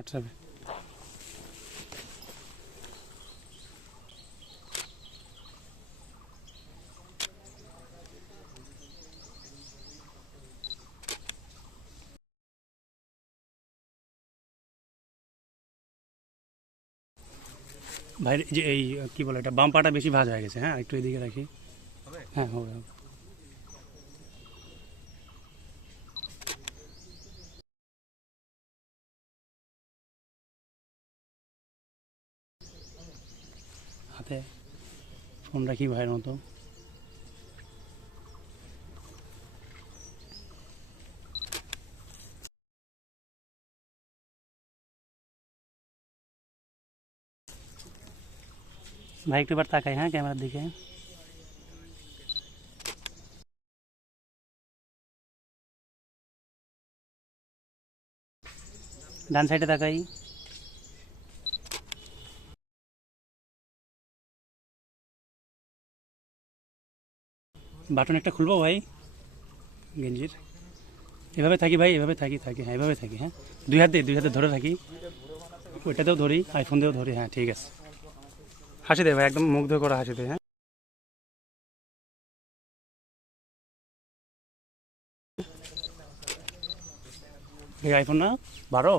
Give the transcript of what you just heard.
হোয়াটসঅ্যাপে। ভাই যে এই কি বলে এটা বাম পাটা বেশি ভাজা হয়ে গেছে, হ্যাঁ একটু এদিকে রাখি। হ্যাঁ হবে হবে। হাতে ফোন রাখি ভাইয়ের মতো। ভাই একটু এবার তাকাই হ্যাঁ ক্যামেরার দিকে। ডান সাইডে তাকাই। বাটন একটা খুলবো ভাই গেঞ্জির। এভাবে থাকি ভাই, এভাবে থাকি থাকি, হ্যাঁ এভাবে থাকি, হ্যাঁ দুই হাতে ধরে থাকি। ওইটাতেও ধরি, আইফোন দিয়েও ধরি, হ্যাঁ ঠিক আছে। হাসি দে ভাই, একদম মুগ্ধ করা হাসি দে, হ্যাঁ। এই আইফোন না 12